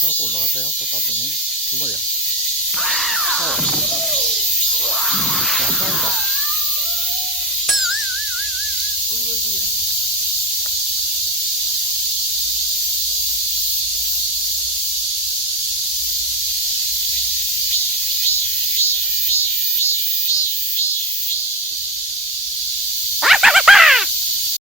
하나 또 올라갔다요. 또 따더니 두 마리야. 야, 싸운다.